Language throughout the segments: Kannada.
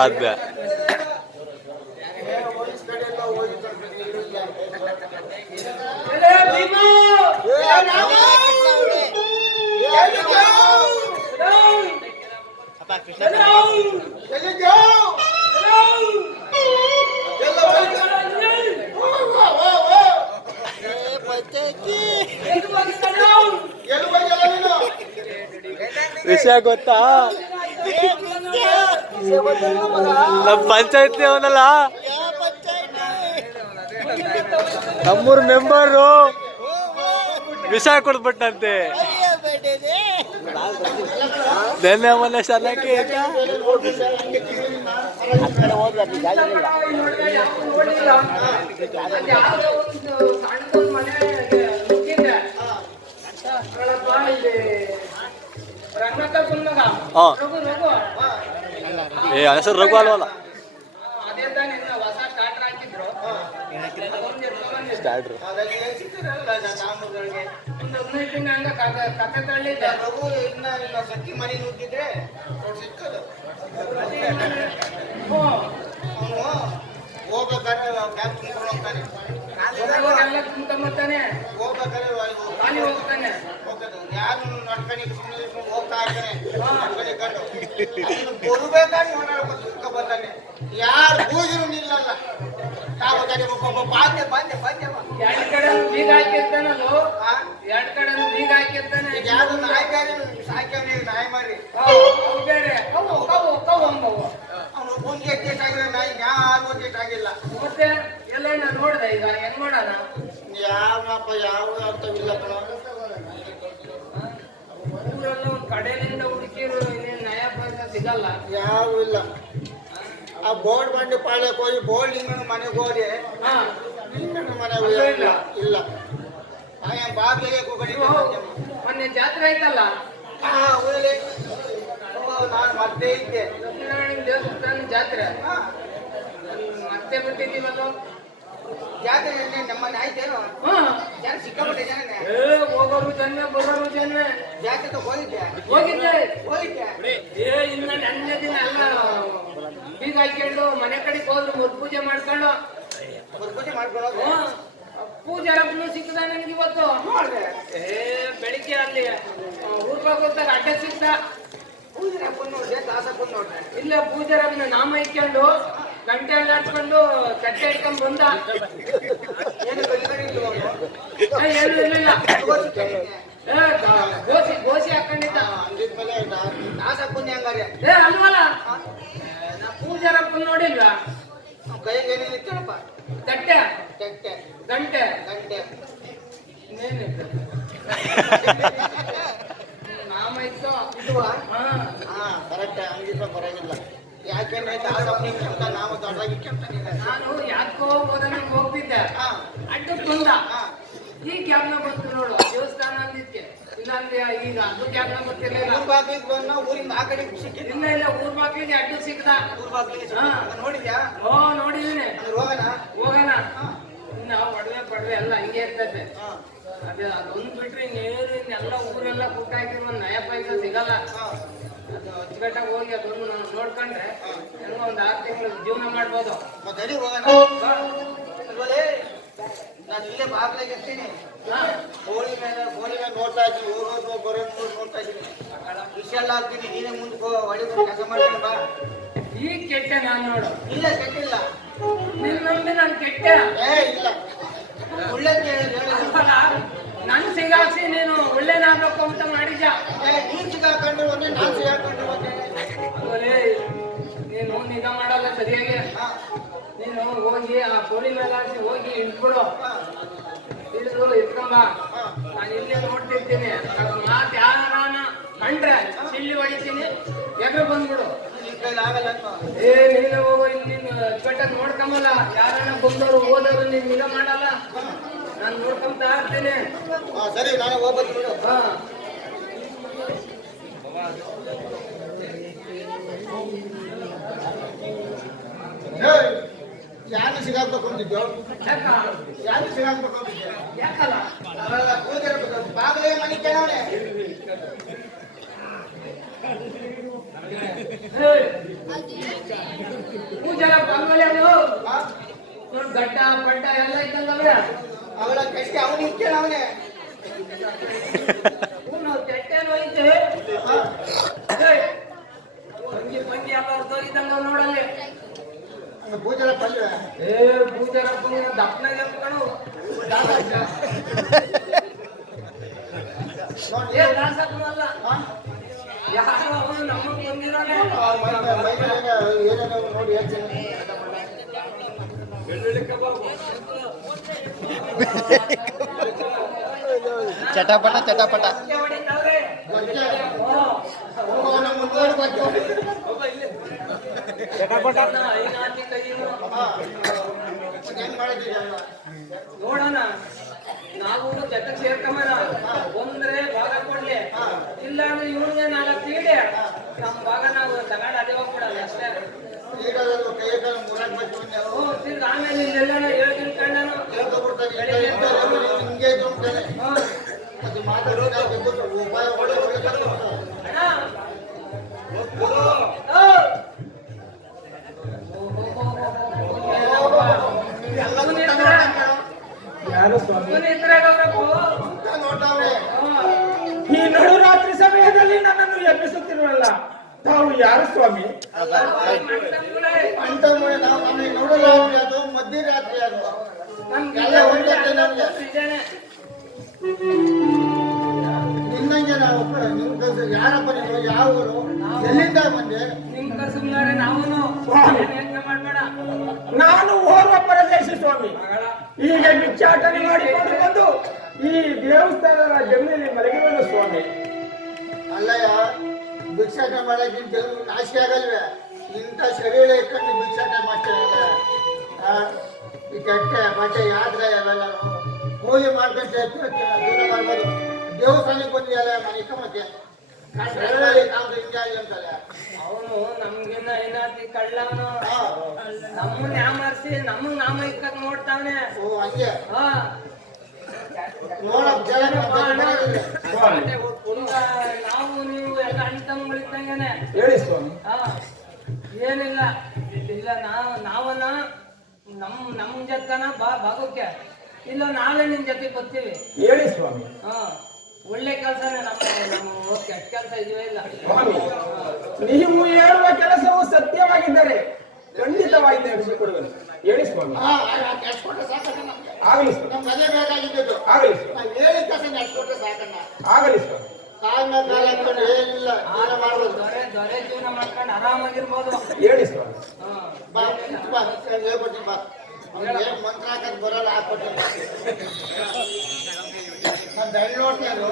ಅದ ಏ, ವಿಷಯ ಗೊತ್ತಾ ನಮ್ಮ ಪಂಚಾಯತಿ ಅವನಲ್ಲ ನಮ್ಮೂರ್ ಮೆಂಬರು ವಿಷಯ ಕೊಡ್ಬಿಟ್ಟಂತೆ ನೆನ್ನೆ ಮೊನ್ನೆ ಚೆನ್ನಾಗಿ ಹಾ. ಏ ಹೆಸರು ರಘು ಅಲ್ವಲ್ಲ? ಅವನು ಹೋಗ್ಬೇಕಾದ್ರೆ ಬ್ಯಾಗ್ ತುಂಬ್ಕೊಂಡು ಹೋಗ್ತಾನೆ ಹೋಗ್ಬೇಕಾದ್ರೆ ಹೋಗ್ತಾನೆ ಯಾರು ನಡ್ಕೊಂಡು ಸುಮ್ಮನೆ ಹೋಗ್ತಾ ಇದ್ದಾನೆ? ನಡ್ಕೊಂಡು ಕಂಡು ಬರ್ಬೇಕಾದ್ರೆ ನೋಡೋಕೆ ಸುಕ್ಕ ಬರ್ತಾನೆ ಯಾರು ಬೂಜಿರು ನಿಲ್ಲಲ್ಲ. ತಾವು ಒಬ್ಬೊಬ್ಬ ಬಾಂದೆ ಬಂದೆ ಬಂದೆ ಎರಡ್ ಕಡೆ ಬೀಗ ಹಾಕಿರ್ತಾನಲ್ಲ ಎರಡ್ ಕಡೆ ಬೀಗ ಹಾಕಿರ್ತಾನೆ ಯಾರು ನಾಯಿ ಬೇರೆ ಸಾಕ್ಯವನೇ ನಾಯಿ ಮಾರಿ. ಬೇರೆ. ಕವು ಕವು ಕವು ಅಂಬವು ಅವನು ಮುಂದೆ ಆಗಿರೋ ನಾಯಿ ಯಾರು ಆಗಿಲ್ಲ ಮತ್ತೆ ಎಲ್ಲ ನೋಡಿದೆ ಈಗ ಹೆಂಗ್ ಮಾಡೋಣ? ಯಾವಪ್ಪ ಯಾವ ಅರ್ಥವಿಲ್ಲ ಕಣ. ಊರೆಲ್ಲ ಒಂದ್ ಕಡೆಯಿಂದ ಹುಡುಕಿದ್ರು ಇನ್ನೇನು ನಯ ಪೈಸಾ ಸಿಗಲ್ಲ. ಯಾವ ಇಲ್ಲ. ಆ ಬೋರ್ಡ್ ಬಂಡಿ ಪಾಳ್ಯಕ್ಕೆ ಹೋಗಿ ಬೋರ್ಡ್ ಹಿಂಗ ಮನೆಗೆ ಹೋಗಿ ಹಾ. ಲಿಂಗನ ಮನೆಗೆ ಇಲ್ಲ? ಇಲ್ಲ. ಆಯ ಬಾಗಿಲಿಗೆ ಹೋಗಿ ಮೊನ್ನೆ ಜಾತ್ರೆ ಆಯ್ತಲ್ಲ? ಊರಲ್ಲಿ ನಾನು ಮತ್ತೆ ಇದ್ದೆ. ಸತ್ಯನಾರಾಯಣ ದೇವಸ್ಥಾನ ಜಾತ್ರೆ? ಮತ್ತೆ ಬಿಟ್ಟಿದ್ದೀವಲ್ಲ? ಜಾತ್ರೆ ನಮ್ಮ ನಮ್ಮನೆ ಆಯ್ತೇನು ಜನ ಸಿಕ್ಕಾಪಟ್ಟೆ ಜನನೇ ಏ ಹೋಗೋರು ಜನ ಬರೋರು ಜನ ಜಾತ್ರೆ ಹೋಗಿದ್ದೆ. ಹೋಗಿದ್ದೆ. ಹೋಗಿದ್ದೆ. ಏ ಇನ್ನ ನನ್ನ ದಿನ ಎಲ್ಲ ಬೀಗ ಹಾಕೊಂಡು ಮನೆ ಕಡೆಗೆ ಹೋದ್ರು ಮುದ್ ಪೂಜೆ ಮಾಡ್ಕೊಂಡು. ಒಂದು ಪೂಜೆ ಹಾ, ಪೂಜಾರಪ್ಪನು ಸಿಕ್ಕದ ನನ್ಗೆ ಇವತ್ತು? ಏ ಬೆಳಿಗ್ಗೆ ಅಲ್ಲಿ ಊರ್ಗ ಹೋದಾಗ ಅಡ್ಡ ಸಿಕ್ತ. ಪೂಜೆ ಹಾಕೊಂಡು ನೋಡ್ದೆ ದಾಸ ಹಾಕೊಂಡು ನೋಡ್ದೆ. ಇಲ್ಲ ಪೂಜಾರಪ್ಪನ ನಾಮ ಇಟ್ಕೊಂಡು ಗಂಟೆ ಹಚ್ಕೊಂಡು ಕಟ್ಟೆ ಹಿಡ್ಕೊಂಡ್ ಬಂದ. ಏನು ಏ ಗೋಸಿ ಗೋಸಿ ಹಾಕೊಂಡಿದ್ದ ಹಾ, ಅಂದಿದ್ಮೇಲೆ ದಾ- ದಾಸ ಹಾಕೊಂಡು ಹೆಂಗಾರೆ ಏ ಅಲ್ವಲ್ಲ? ನಾ ಪೂಜಾರಪ್ಪ ನೋಡಿಲ್ವಾ? ಕೈಗೆ ಏನೇನು ಇತ್ತೇನಪ್ಪ ತಟ್ಟೆ ತೆಟ್ಟೆ ಗಂಟೆ. ಗಂಟೆ ಇನ್ನೇನಿತ್ತು ನಾಮ ಇತ್ತು ಇದುವಾ ಹಾ ಹಾ ಕರೆಕ್ಟ್ ಹಂಗಿದ್ರೆ ಬರಂಗಿಲ್ಲ ಯಾಕೆಂದ್ರೆ ದಾಸ ಅಂತ ನಾವು ದೊಡ್ಡದಾಗಿ ಕೆಂತಾನಿಲ್ಲ ನಾನು ಯಾಕೋ ಹೋದಂಗೆ ಹೋಗ್ತಿದ್ದೆ ಹಾ ಅಡ್ಡಕ್ಕೆ ಬಂದ ಹಾ ಈ ಕ್ಯಾಬ್ನ ಬಂತು ನೋಡು ದೇವಸ್ಥಾನ ಅಂದಿದ್ಕೆ ಈಗ ಅದು ಕ್ಯಾಬ್ನ ಬರ್ತಿರ್ಲಿಲ್ಲ ಊರ್ ಬಾಗಿಲಿಗೆ ಬಂದ ಊರಿಂದ ಆ ಕಡೆ ಸಿಕ್ಕಿ ಇಲ್ಲ ಇಲ್ಲ ಊರ್ ಬಾಗಿಲಿಗೆ ಅಡ್ಡ ಸಿಕ್ಕದ? ಊರ್ ಬಾಗಿಲಿಗೆ ಹಾ. ನೋಡಿದ್ಯಾ? ಓ ನೋಡಿದೀನಿ ಹೋಗೋಣ? ಹೋಗೋಣ. ನಾವು ಒಡವೆ ಪಡವೆ ಎಲ್ಲ ಹಿಂಗೆ ಇರ್ತೈತೆ. ಹಾ. ಅದೇ ಅದೊಂದು ಬಿಟ್ರಿ ನೇರು ಇನ್ನೆಲ್ಲ ಊರೆಲ್ಲ ಕುಟ್ಟ ಹಾಕಿರೋ ಒಂದು ನಯ ಪೈಸೆ ಸಿಗಲ್ಲ. ಅದು ಅಚ್ಚುಕಟ್ಟಾಗಿ ಹೋಗಿ ಅದೊಂದು ನಾವು ನೋಡ್ಕೊಂಡ್ರೆ ಹೆಂಗೋ ಒಂದು ಆರು ತಿಂಗಳು ಜೀವನ ಮಾಡ್ಬೋದು. ಮತ್ತೆ ಹೋಗೋಣ? ನಾನು ಇಲ್ಲೇ ಬಾಗ್ಲಾಗ ಇರ್ತೀನಿ. ಹಾ. ಗೋಳಿ ಮೇಲೆ ಗೋಳಿ ಮೇಲೆ ನೋಡ್ತಾ ಇದ್ದೀನಿ. ಹೋಗೋದು ಬರೋದು ನೋಡಿ ನೋಡ್ತಾ ಇದ್ದೀನಿ. ವಿಷಯ ಆಗ್ತೀನಿ. ನೀನೇ ಮುಂದೆ ಹೊಡಿದು ಕೆಲಸ ಮಾಡ್ತೀನಿ ಬಾ. ಈಗ ಕೆಟ್ಟೆ ನಾನು ನೋಡು. ಇಲ್ಲ ಕೆಟ್ಟಿಲ್ಲ. ನಿನ್ನ ನಂಬಿ ನಾನು ಕೆಟ್ಟೆ. ಏ ಇಲ್ಲ. ಒಳ್ಳೆ ನನ್ ಸಿಗಾಸಿ ನೀನು ಒಳ್ಳೆನಾಗಬೇಕು ಅಂತ ಮಾಡಿದ್ಯ? ನೀನ್ ಸಿಗಾಕೊಂಡು ನಾನು ಸಿಗಾಕೊಂಡು ನೀನು ನಿಗಾ ಮಾಡಲ್ಲ ಸರಿಯಾಗಿ ನೀನು ಹೋಗಿ ಆ ಕೋಳಿ ಮೇಲೆ ಹಾಕಿ ಹೋಗಿ ಇಟ್ಬಿಡು. ಇಳಿದು ಹಿಡಿದು ಹಾ ನಾನು ಇಲ್ಲೇ ನೋಡ್ತಿರ್ತೀನಿ. ಮಾತು ನಾನು? ಕಂಡ್ರೆ ಚಿಲ್ಲಿ ಹೊಡಿತೀನಿ. ಎಗ್ರು ಬಂದ್ಬಿಡು. ಏ ನೀನು ಹೋಗು ಇಲ್ಲಿ ನೀನು ಅಚ್ಚುಕಟ್ಟಾಗಿ ನೋಡ್ಕೊಂಬಲ್ಲ. ಯಾರನ್ನ ಬಂದವರು ಹೋದವರು ನೀನು ಇಲ್ಲ ಮಾಡಲ್ಲ. ನಾನು ನೋಡ್ಕೊಂತ ಇರ್ತೀನಿ ಸರಿ ನಾನು ಹೋಗ್ಬೇಕು ಬಿಡು. ಹಾ. ಯಾರು ಸಿಗಾಕ್ಬೇಕು ಅಂತಿದ್ದು ಯಾಕ ಯಾರು ಸಿಗಾಕ್ಬೇಕು ಅಂತಿದ್ದೆ ಯಾಕಲ್ಲ ಅವೆಲ್ಲ ಪೂಜೆ ಇರ್ಬೇಕು. ಬಾಗಿಲೇ ಮನೆ ಕೇಳವನೆ ಏಯ್! ಪೂಜೆಲ್ಲ ಬಂದ್ಮೇಲೆ ಅದು ನೋಡ್ ಗಡ್ಡ ಪಡ್ಡ ಎಲ್ಲ ಇದ್ದಂಗವೆ ಅವೆಲ್ಲ ಕಷ್ಟ ಅವನಿಗೆ ಕೇಳವನೆ ನಾವು ಕೆಟ್ಟೇನು ಐತೆ ಏಯ್! ಅಂಗಿ ಪಂಗಿ ಎಲ್ಲ ಹೊರ್ದೋಗಿದ್ದಂಗ ನೋಡಲ್ಲಿ ಪೂಜೆ ಎಲ್ಲ ಬಂದ್ರೆ ಏ ಪೂಜೆ ರಪ್ಪಂಗಿನ ದಪ್ಪನಾಗ ನೋಡಿ ಏ ಅಲ್ಲ. ಯಾರು ಅವನು ನಮ್ಮನ್ನ ಬಂದಿರೋನೆ ನೋಡಿ ಹೇಳ್ತೀನಿ ಚಟಪಟ. ಚಟಪಟ ನೋಡೋಣ. ನಾವು ಜೊತೆ ಸೇರ್ಕೊಂಬನ ಒಂದ್ರೆ ಭಾಗ ಕೊಡ್ಲಿ. ಇಲ್ಲ ಅಂದ್ರೆ ಇವ್ನಿಗೆ ನಾಲ್ಕು ತೀಡಿ ನಮ್ ಭಾಗ ನಾವು ತಗೊಂಡು ಅದೇ ಹೋಗ್ಬಿಡಲ್ಲ ಅಷ್ಟೇ. ತಿರ್ಗ ಆಮೇಲೆ ಇಲ್ಲೆಲ್ಲ ಹೇಳ್ತೀನಿ ಕಂಡನು. ಅದು ಮಾತಾಡೋದು? ಉಪಾಯ ನಿನ್ನಂಗೆ ನಾವು ಯಾರಪ್ಪ ನೀವು ಯಾವ ಊರು ಎಲ್ಲಿಂದ ಬಂದೆ ನಾನು ಓರ್ವ ಪರದೇಶಿ ಸ್ವಾಮಿ. ಈಗ ಭಿಕ್ಷಾಟನೆ ಮಾಡಿಕೊಂಡು ಬಂದು ಈ ದೇವಸ್ಥಾನದ ಜಮೀನಲ್ಲಿ ಮಲಗಿರುವನು ಸ್ವಾಮಿ. ಅಲ್ಲಯ್ಯ ಭಿಕ್ಷಾಟ ಮಾಡೋಕ್ಕಿಂತ ನಾಶಿ ಆಗಲ್ವೇ? ಇಂಥ ಶರೀರ ಇಟ್ಕೊಂಡು ಭಿಕ್ಷಾಟ ಮಾಡ್ತಾರೆ ಈ ಕಟ್ಟೆ ಬಟ್ಟೆ ಯಾತ್ರೆ ಅವೆಲ್ಲ ಕೂಲಿ ಮಾಡ್ಕೊಂಡು ಜೀವನ ಮಾಡ್ಬೋದು. ದೇವಸ್ಥಾನಕ್ಕೆ ಬಂದಿಯಲ್ಲ ಮನೆ ಮತ್ತೆ ಅವನು ನಮ್ಗಿನ್ನ ಏನಾತಿ ಕಳ್ಳವನು. ನಮ್ಮನ್ನ ಯಾಮರ್ಸಿ ನಮಗ್ ನಾಮ ಇಕ್ಕಕ್ ನೋಡ್ತಾವ್ನೆ. ಓ ಹಂಗೆ. ಹಾ. ನೋಡಕ್ ಜನ ನಾವು ನೀವು ಎಲ್ಲ ಅಣ್ತಂಗಳಿದ್ದಂಗೆನೆ ಹೇಳಿ ಸ್ವಾಮಿ. ಹಾ. ಏನಿಲ್ಲ. ಇಲ್ಲ ನಾವು ನಾವನ್ನ ನಮ್ ನಮ್ ಜೊತೆನ ಬಾ ಭಾಗಕ್ಕೆ ಇಲ್ಲ ನಾಳೆ ನಿನ್ ಜೊತೆ ಬರ್ತೀವಿ. ಹೇಳಿ ಸ್ವಾಮಿ. ಹಾ ಒಳ್ಳೆ ಕೆಲಸನೇ ನಮ್ಮ ನಮ್ಮ ಕೆಟ್ಟ ಕೆಲಸ ಇದೆಯೇ ಇಲ್ಲ. ಸ್ವಾಮಿ ನೀವು ಹೇಳುವ ಕೆಲಸವು ಸತ್ಯವಾಗಿದ್ದರೆ ಖಂಡಿತವಾಗಿ ನಡೆಸಿಕೊಡುವೆನು ಹೇಳಿ ಸ್ವಾಮಿ. ಹಾ, ಆ ಕೆಲ್ಸ ಕೊಟ್ರೆ ಸಾಕಣ್ಣ ನಮ್ಗೆ. ಆಗಲಿ ಸ್ವಾಮಿ. ನಮ್ಗೆ ಅದೇ ಬೇಕಾಗಿದ್ದು ಆಗಲಿ ಸ್ವಾಮಿ. ನಾವ್ ಹೇಳಿದ ಕೆಲಸ ನಡೆಸ್ಕೊಟ್ರೆ ಸಾಕಣ್ಣ. ಆಗಲಿ ಸ್ವಾಮಿ. ಕಾಲ ಕಾಲ ಹೇಳಿ ಸ್ವಾಮಿ ಹಾ. ಬಾ ಬಾ ಹೇಳ್ಕೊಡ್ತೀನಿ ಬಾ. ಅವ್ನಿಗೆ ಮಂತ್ರ ಹಾಕಕ್ ಬರಲ್ಲ ಹಾಕ್ಕೊಡ್ತೀನಿ. ನಾನು ಬೆಳ್ಳ ನೋಡ್ತೇನೆ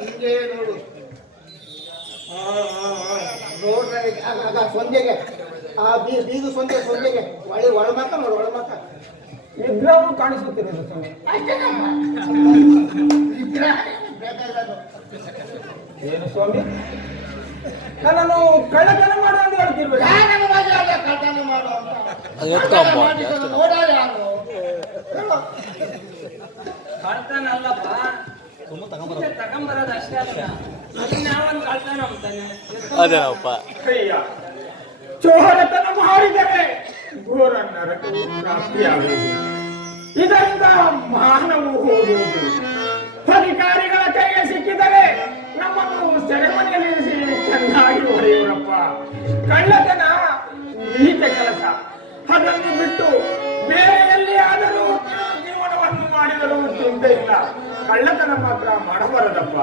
ಹಿಂಗೆ ನೋಡು. ಆ, ಆ, ಆ. ನೋಡ್ರಿ ಆಗ, ಆಗ ಸೊಂದೆಗೆ ಆ ಬೀ ಬೀಗು ಸೊಂದೆ ಸೊಂದೆಗೆ ಒಳ್ಳೆ ಒಳಮಕ್ಕ ನೋಡು ಒಳಮಕ್ಕ. ಕಾಣಿಸುತ್ತಿರೋದು ಸ್ವಾಮಿ ಸ್ವಾಮಿ ನನ್ನನ್ನು ಕಳ್ಳತನ ಮಾಡು ಅಂತ ಹೇಳ್ತಿರ್ಬೇಕು ಕಳ್ತನ ಮಾಡು ಅಂತ? ಅದು ಎತ್ಕೊಂಬ, ಮಾಡಿದ್ದನ್ನು ನೋಡೋರು ಯಾರು? ಹೇಳು. ಕಳ್ತಾನಲ್ಲಪ್ಪ ಸುಮ್ನೆ ತಗೊಂಬರೋದು ಅಷ್ಟೇ ಅಲ್ಲ. ಅದನ್ನ ಯಾವನ್ ಕಳ್ತಾನ ಅಂತಾನೆ. ಅದೇನಪ್ಪ ಚೋರತನ ಮಾಡಿದರೆ ಘೋರ ನರಕವು ಪ್ರಾಪ್ತಿಯಾಗುವುದು. ಇದರಿಂದ ಮಾನವು ಹೋಗುವುದು. ಅಧಿಕಾರಿಗಳ ಕೈಗೆ ಸಿಕ್ಕಿದರೆ ನಮ್ಮನ್ನು ಸೆರೆಮನೆಯಲ್ಲಿರಿಸಿ ಚೆನ್ನಾಗಿ ಹೊಡೆಯುವರಪ್ಪ. ಕಳ್ಳತನ, ನೀತ ಕೆಲಸ. ಅದನ್ನು ಬಿಟ್ಟು ಬೇರೆ ಎಲ್ಲಿ ಆದರೂ ಜೀವನವನ್ನು ಮಾಡಿದರೂ ಚಿಂತೆ ಇಲ್ಲ. ಕಳ್ಳತನ ಮಾತ್ರ ಮಾಡಬಾರದಪ್ಪ.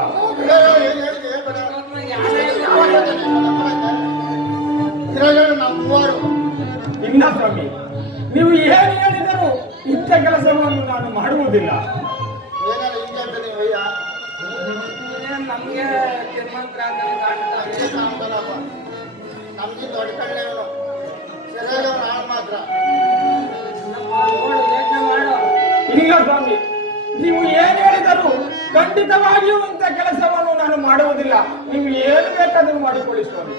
ಇಲ್ಲ ಸ್ವಾಮಿ, ನೀವು ಏನು ಹೇಳಿದರೂ ಇಂಥ ಕೆಲಸವನ್ನು ನಾನು ಮಾಡುವುದಿಲ್ಲ. ನಮ್ಗೆ ದೊಡ್ಡ ಕಣ್ಣೆ ಇವನು ಸರಿಯಾಗಿ ಆಳ್ ಮಾತ್ರ. ನೋಡು ಯೋಚನೆ ಮಾಡು ಇಲ್ಲ ಸ್ವಾಮಿ ನೀವು ಏನು ಹೇಳಿದರೂ ಖಂಡಿತವಾಗಿಯೂ ಇಂಥ ಕೆಲಸವನ್ನು ನಾನು ಮಾಡುವುದಿಲ್ಲ. ನೀವು ಏನು ಬೇಕಾದರೂ ಮಾಡಿಕೊಳ್ಳಿ ಸ್ವಾಮಿ.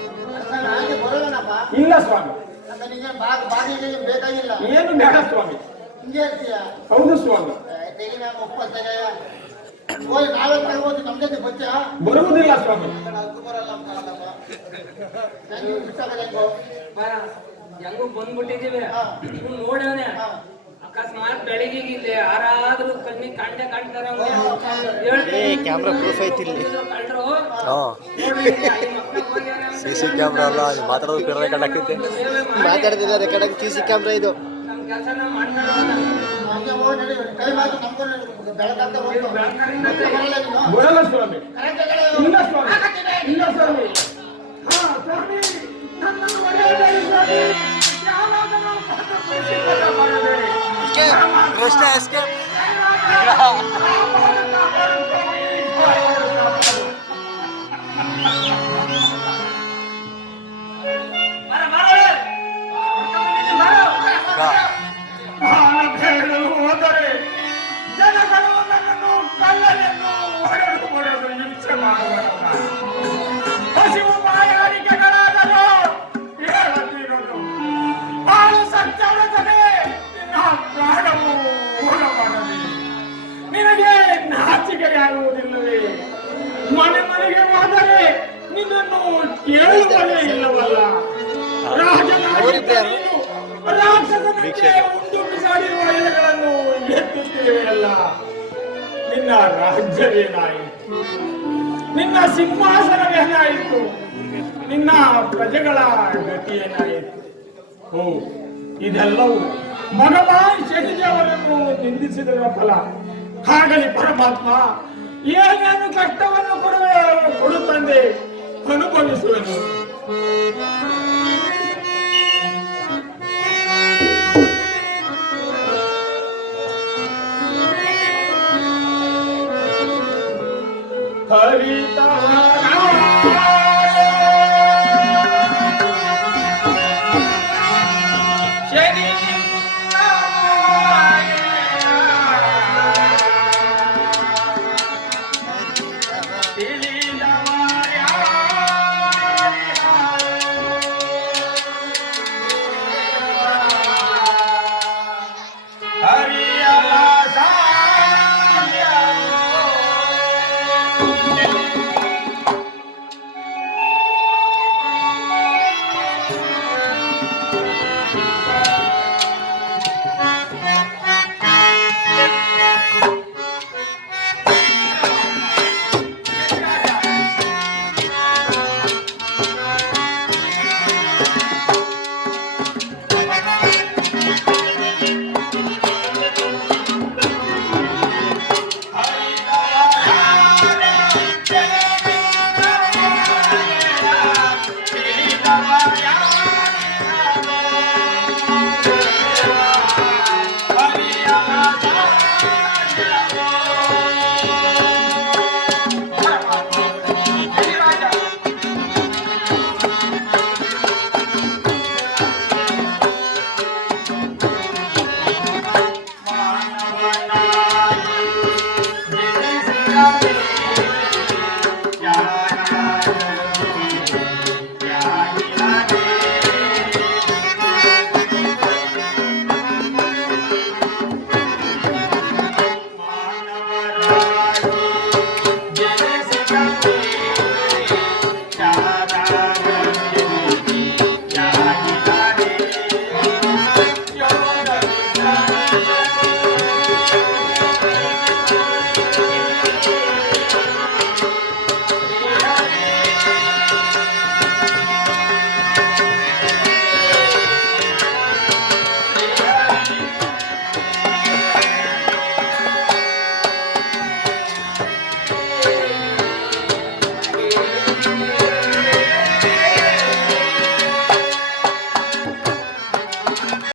ನನ್ನ ಹಾಗೆ ಬರೋಣಪ್ಪ ಇಲ್ಲ ಸ್ವಾಮಿ. ನನಗೆ ಬಾಗ ಬಾಗಿಗೆ ಬೇಕಾಗಿಲ್ಲ. ಏನು ಬೇಡ ಸ್ವಾಮಿ. ಹಿಂಗೆ ಇರ್ತೀಯ ಹೌದು ಸ್ವಾಮಿ. ತೆಗಿ ನಾನು ಒಪ್ಪಂತಾಗ ಹೋಗಿ ನಾವೇ ತಗೋದು ನಮ್ದೇ ಬಚ್ಚ? ಬರುವುದಿಲ್ಲ ಸ್ವಾಮಿ. ಅದು ಬರಲ್ಲ ಅಂತ. ಹೆಂಗೆ ಬಂದ್ಬಿಟ್ಟಿದೀವಿ ನೀವು ನೋಡವನೆ. ಅಕಸ್ಮಾತ್ ಬೆಳಿಗ್ಗೆ ಇಲ್ಲಿ ಯಾರಾದ್ರೂ ಕಣ್ಣಿ ಕಂಡೆ ಕಾಣ್ತಾರ ಏ, camera proof ಐತಿ ಇಲ್ಲಿ. ಸಿ ಸಿ ಕ್ಯಾಮ್ರಾ ಅಲ್ಲ ಅದು ಮಾತಾಡೋದು ರೆಕಾರ್ಡ್ ಆಗ್ತೈತೆ ಮಾತಾಡೋದಿಲ್ಲ ರೆಕಾರ್ಡ್ ಆಗಿ ಸಿ ಸಿ ಕ್ಯಾಮ್ರಾ ಇದು. ನಮ್ ನನ್ನ ಒಡೆಯಬೇಡಿ ನಾಚಿಕೆಯಾಗುವುದಿಲ್ಲವೇ ಮನೆ ಮನೆಗೆ ಹೋದರೆ ನಿನ್ನನ್ನು ಕೇಳುವನೇ ಇಲ್ಲವಲ್ಲ? ರಾಜನಾಗಿದ್ದ ರಾಕ್ಷಸನಂತೆ ಉಂಡು ಬಿಸಾಡಿರುವ ಎಲೆಗಳನ್ನು ಎತ್ತುತ್ತೇವೆಯಲ್ಲ ನಿನ್ನ ರಾಜ್ಯವೇನಾಯಿತು? ನಿನ್ನ ಸಿಂಹಾಸನವೇನಾಯಿತು? ನಿನ್ನ ಪ್ರಜೆಗಳ ಗತಿಯೇನಾಯಿತು? ಓ ಇದೆಲ್ಲವೂ ಭಗವಾನ್ ಶನಿದೇವರನ್ನು ನಿಂದಿಸಿದರ ಫಲ. ಹಾಗಲಿ ಪರಮಾತ್ಮ ಏನೇನು ಕಷ್ಟವನ್ನು ಕೊಡುವ ಕೊಡುತ್ತಂದೆ ಅನುಭವಿಸುವನು. ಹರಿ